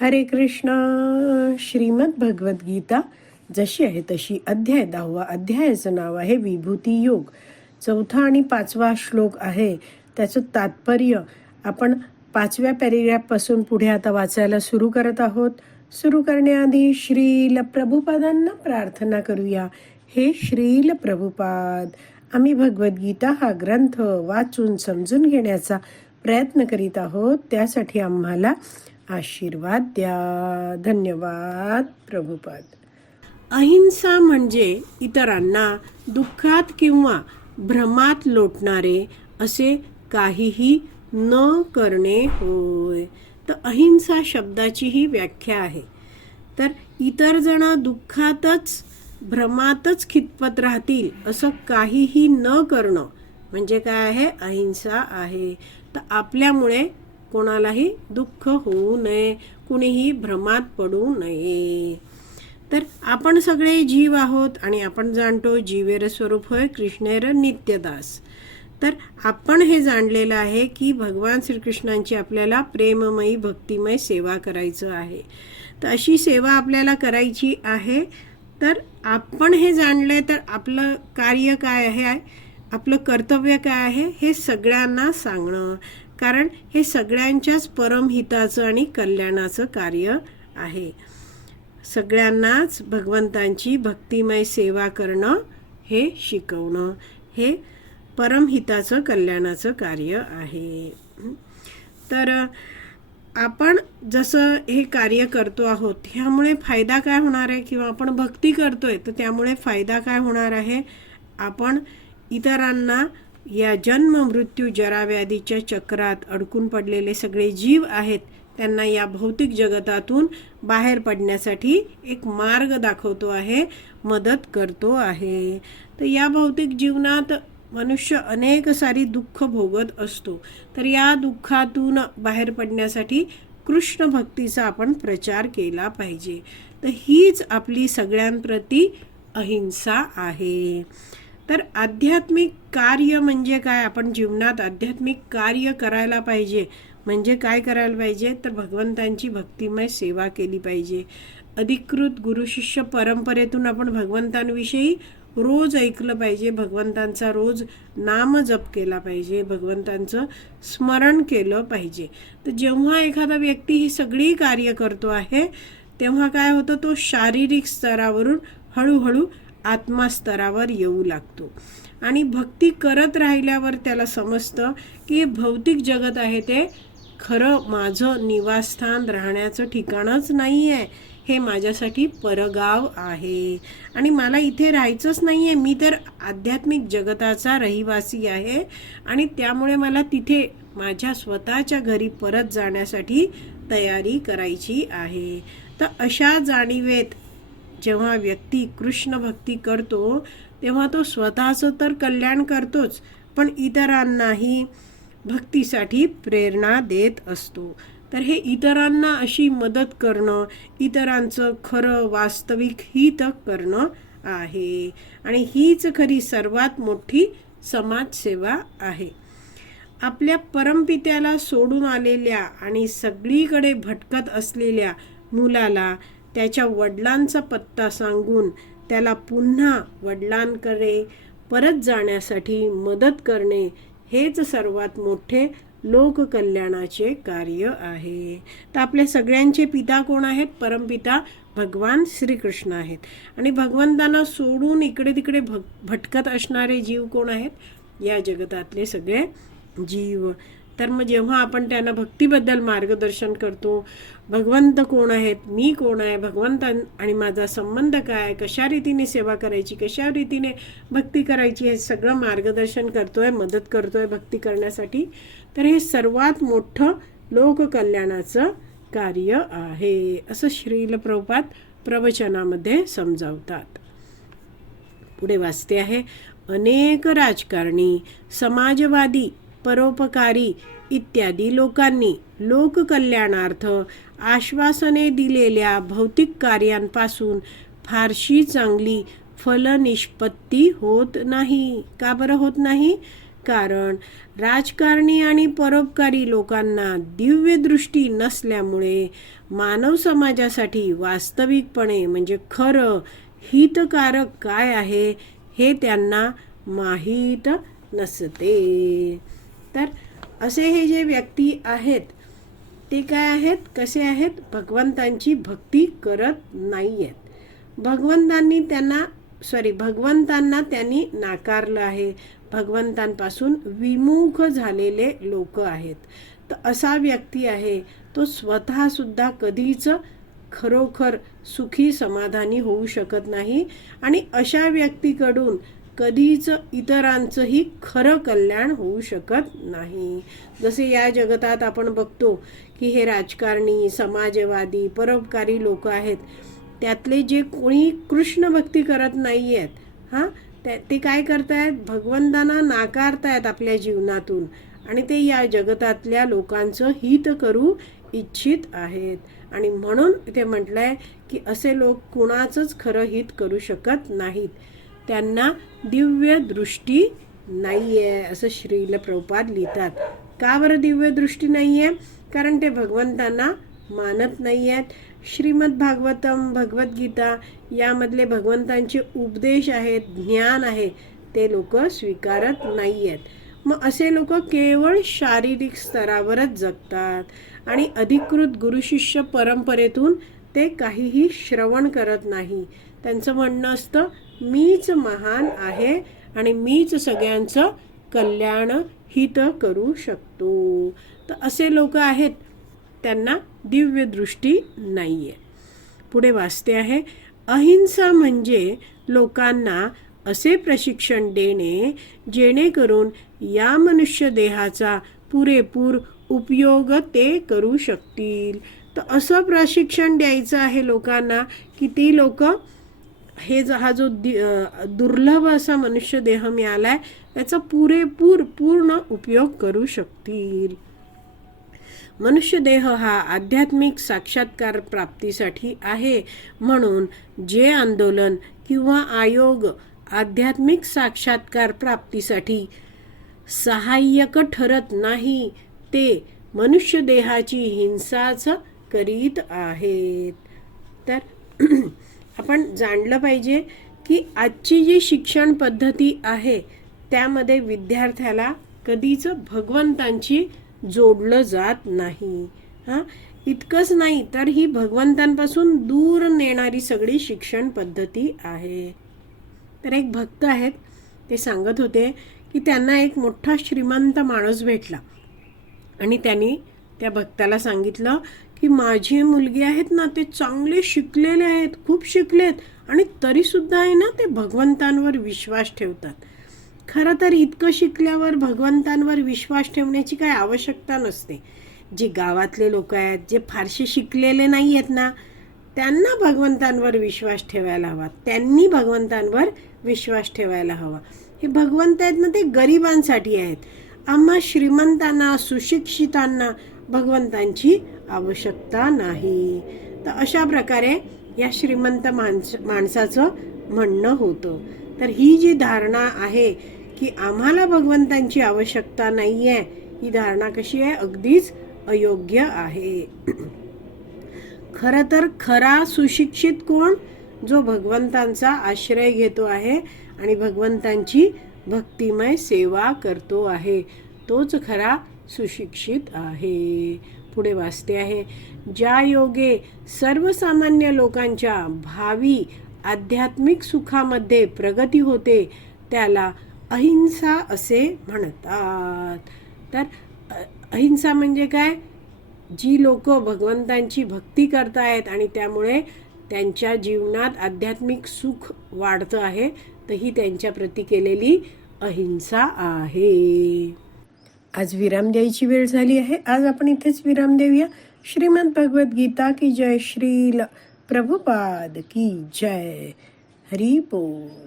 हरे कृष्ण. श्रीमद भगवद्गीता जशी आहे तशी अध्याय दहावा अध्यायाचं नाव आहे विभूती योग. चौथा आणि पाचवा श्लोक आहे त्याचं तात्पर्य. आपण पाचव्या पॅरेग्राफपासून पुढे आता वाचायला सुरू करत आहोत. सुरू करण्याआधी श्रील प्रभुपादांना प्रार्थना करूया. हे श्रील प्रभुपाद आम्ही भगवद्गीता हा ग्रंथ वाचून समजून घेण्याचा प्रयत्न करीत आहोत. त्यासाठी आम्हाला आशीर्वाद द्या. धन्यवाद प्रभुपाद. अहिंसा म्हणजे इतरांना दुःखात किंवा भ्रमात लोटणारे असे काहीही न करणे होय. तर अहिंसा शब्दाची ही व्याख्या आहे. तर इतर जण दुःखातच भ्रमातच खितपत राहतील असं काहीही न करणं म्हणजे काय आहे? अहिंसा आहे. तर आपल्यामुळे कोणालाही दुःख होऊ नये कुणीही भ्रमात पडू नये. तर आपण सगळे जीव आहोत आणि आपण जाणतो जीवेर स्वरूप होय कृष्णेर नित्यदास. तर आपण हे जाणलेलं आहे की भगवान श्रीकृष्णांची आपल्याला प्रेममयी भक्तिमय सेवा करायचं आहे. तर अशी सेवा आपल्याला करायची आहे. तर आपण हे जाणले तर आपलं कार्य काय आहे? आपलं कर्तव्य काय आहे? हे सगळ्यांना सांगणं. कारण हे सगळ्यांच्याच परमहिताचं आणि कल्याणाचं कार्य आहे. सगळ्यांनाच भगवंतांची भक्तिमय सेवा करणं हे शिकवणं हे परमहिताचं कल्याणाचं कार्य आहे. तर आपण जसं हे कार्य करतो आहोत ह्यामुळे फायदा काय होणार आहे? किंवा आपण भक्ती करतो आहे तर त्यामुळे फायदा काय होणार आहे? आपण इतरांना या जन्म मृत्यू जराव्याधीच्या चक्रात अडकून पडलेले सगळे जीव आहेत त्यांना या भौतिक जगतातून बाहेर पडण्यासाठी एक मार्ग दाखवतो आहे मदत करतो आहे. तर या भौतिक जीवनात मनुष्य अनेक सारी दुःख भोगत असतो. तर या दुःखातून बाहेर पडण्यासाठी कृष्ण भक्तीचा आपण प्रचार केला पाहिजे. तर हीच आपली सगळ्यांप्रती अहिंसा आहे. तर आध्यात्मिक कार्य म्हणजे काय? आपण जीवनात आध्यात्मिक कार्य करायला पाहिजे. म्हणजे काय करायला पाहिजे? तर भगवंतांची भक्तिमय सेवा केली पाहिजे. अधिकृत गुरुशिष्य परंपरेतून आपण भगवंतांविषयी रोज ऐकलं पाहिजे. भगवंतांचा रोज नाम जप केला पाहिजे. भगवंतांचं स्मरण केलं पाहिजे. तर जेव्हा एखादा व्यक्ती ही सगळी कार्य करतो आहे तेव्हा काय होतं? तो शारीरिक स्तरावरून हळूहळू आत्मास्तरावर येऊ लागतो. आणि भक्ती करत राहिल्यावर त्याला समजतं की भौतिक जगत आहे ते खरं माझं निवासस्थान राहण्याचं ठिकाणच नाही आहे हे माझ्यासाठी परगाव आहे. आणि मला इथे राहायचंच नाही आहे मी तर आध्यात्मिक जगताचा रहिवासी आहे. आणि त्यामुळे मला तिथे माझ्या स्वतःच्या घरी परत जाण्यासाठी तयारी करायची आहे. तर अशा जाणीवेत जेव्हा व्यक्ती कृष्ण भक्ती करतो तेव्हा तो स्वतःचं तर कल्याण करतोच पण इतरांनाही भक्तीसाठी प्रेरणा देत असतो. तर हे इतरांना अशी मदत करणं इतरांचं खरं वास्तविक हित करणं आहे. आणि हीच खरी सर्वात मोठी समाजसेवा आहे. आपल्या परमपित्याला सोडून आलेल्या आणि सगळीकडे भटकत असलेल्या मुलाला त्याच्या वडिलांचा पत्ता सांगून त्याला पुन्हा वडिलांकडे परत जाण्यासाठी मदत करणे हेच सर्वात मोठे लोककल्याणाचे कार्य आहे. तर आपल्या सगळ्यांचे पिता कोण आहेत? परमपिता भगवान श्रीकृष्ण आहेत. आणि भगवंतांना सोडून इकडे तिकडे भग भटकत असणारे जीव कोण आहेत? या जगतातले सगळे जीव. तर मग जेव्हा आपण त्यांना भक्तीबद्दल मार्गदर्शन करतो भगवंत कोण आहेत? मी कोण आहे? भगवंत आणि माझा संबंध काय? कशा रीतीने सेवा करायची? कशा रीतीने भक्ती करायची? हे सगळं मार्गदर्शन करतो आहे मदत करतो आहे भक्ती करण्यासाठी. तर हे सर्वात मोठं लोककल्याणाचं कार्य आहे असं श्रील प्रभुपात प्रवचनामध्ये समजावतात. पुढे वाचते आहे अनेक राजकारणी समाजवादी परोपकारी इत्यादी लोकांनी लोककल्याणार्थ आश्वासने दिलेल्या भौतिक कार्यांपासून फारशी चांगली फलनिष्पत्ती होत नाही. का बरं होत नाही? कारण राजकारणी आणि परोपकारी लोकांना दिव्य दृष्टी नसल्यामुळे मानव समाजासाठी वास्तविकपणे म्हणजे खरं हितकारक काय आहे हे त्यांना माहीत नसते. तर असे हे जे व्यक्ती आहेत ते काय आहेत? कसे आहेत? भगवंतांची भक्ती करत नाही आहेत भगवंतांनी त्यांना सॉरी भगवंतांना त्यांनी नाकारलं आहे. भगवंतांपासून विमुख झालेले लोक आहेत. तर असा व्यक्ती आहे. तो स्वतःसुद्धा कधीच खरोखर सुखी समाधानी होऊ शकत नाही. आणि अशा व्यक्तीकडून कधीच इतरांचंही खरं कल्याण होऊ शकत नाही. जसे या जगतात आपण बघतो की हे राजकारणी समाजवादी परोपकारी लोक आहेत. त्यातले जे कोणी कृष्ण भक्ती करत नाही आहेत हां त्या ते काय करतायत? भगवंतांना नाकारतायत आपल्या जीवनातून आणि ते या जगतातल्या लोकांचं हित करू इच्छित आहेत. आणि म्हणून ते म्हटलंय की असे लोक कुणाचंच खरं हित करू शकत नाहीत. त्यांना दिव्य दृष्टी नाही आहे असं श्रील प्रभुपाद लिहितात. का बरं दिव्य दृष्टी नाही आहे कारण ते भगवंतांना मानत नाही आहेत श्रीमद भागवतम भगवद्गीता यामधले भगवंतांचे उपदेश आहेत ज्ञान आहे ते लोक स्वीकारत नाही आहेत मग असे लोक केवळ शारीरिक स्तरावरच जगतात आणि अधिकृत गुरुशिष्य परंपरेतून ते काहीही श्रवण करत नाही. त्यांचं म्हणणं असतं मीच महान आहे आणि मीच सगळ्यांचं कल्याण हित करू शकतो. तर असे लोक आहेत. त्यांना दिव्य दृष्टी नाही आहे पुढे वाचते आहे अहिंसा म्हणजे लोकांना असे प्रशिक्षण देणे जेणेकरून या मनुष्य देहाचा पुरेपूर उपयोग ते करू शकतील. तर असं प्रशिक्षण द्यायचं आहे लोकांना की ती लोकं हे ज हा जो दि दुर्लभ असा मनुष्य देह मिळाला आहे त्याचा पुरेपूर पूर्ण उपयोग करू शकतील. मनुष्य देह हा आध्यात्मिक साक्षात्कार प्राप्तीसाठी आहे. म्हणून जे आंदोलन किंवा आयोग आध्यात्मिक साक्षात्कार प्राप्तीसाठी सहाय्यक ठरत नाही ते मनुष्य देहाची हिंसाच करीत आहेत. तर आपण जाणलं पाहिजे की आजची जी शिक्षण पद्धती आहे त्यामध्ये विद्यार्थ्याला कधीच भगवंतांची जोडलं जात नाही. हां? इतकंच नाही तर ही भगवंतांपासून दूर नेणारी सगळी शिक्षण पद्धती आहे. तर एक भक्त आहेत ते सांगत होते की त्यांना एक मोठा श्रीमंत माणूस भेटला. आणि त्यांनी त्या भक्ताला सांगितलं की माझी मुलगी आहेत ना ते चांगले शिकलेले आहेत खूप शिकलेत आणि तरीसुद्धा आहे ना ते भगवंतांवर विश्वास ठेवतात. खरं तर इतकं शिकल्यावर भगवंतांवर विश्वास ठेवण्याची काय आवश्यकता नसते. जे गावातले लोक आहेत जे फारसे शिकलेले नाही आहेत ना त्यांना भगवंतांवर विश्वास ठेवायला हवा. त्यांनी भगवंतांवर विश्वास ठेवायला हवा. हे भगवंत आहेत ना ते गरिबांसाठी आहेत. आम्हा श्रीमंतांना सुशिक्षितांना भगवंतांची आवश्यकता नाही. तर अशा प्रकारे या श्रीमंत माणस माणसाचं म्हणणं होतं. तर ही जी धारणा आहे की आम्हाला भगवंतांची आवश्यकता नाही आहे ही धारणा कशी आहे? अगदीच अयोग्य आहे. खरं तर खरा सुशिक्षित कोण? जो भगवंतांचा आश्रय घेतो आहे आणि भगवंतांची भक्तिमय सेवा करतो आहे तोच खरा सुशिक्षित आहे. पुढे वाचते आहे. ज्या योगे सर्वसामान्य लोकांच्या भावी आध्यात्मिक सुखामध्ये प्रगती होते त्याला अहिंसा असे म्हणतात. तर अहिंसा म्हणजे काय? जी लोक भगवंतांची भक्ती करतायत आणि त्यामुळे त्यांच्या जीवनात आध्यात्मिक सुख वाढतं आहे तर ही त्यांच्याप्रती केलेली अहिंसा आहे. आज विराम द्यायची वेळ झाली आहे. आज आपण इथेच विराम देऊया. श्रीमद भगवद्गीता की जय श्रील. प्रभुपाद की जय. हरी बोल.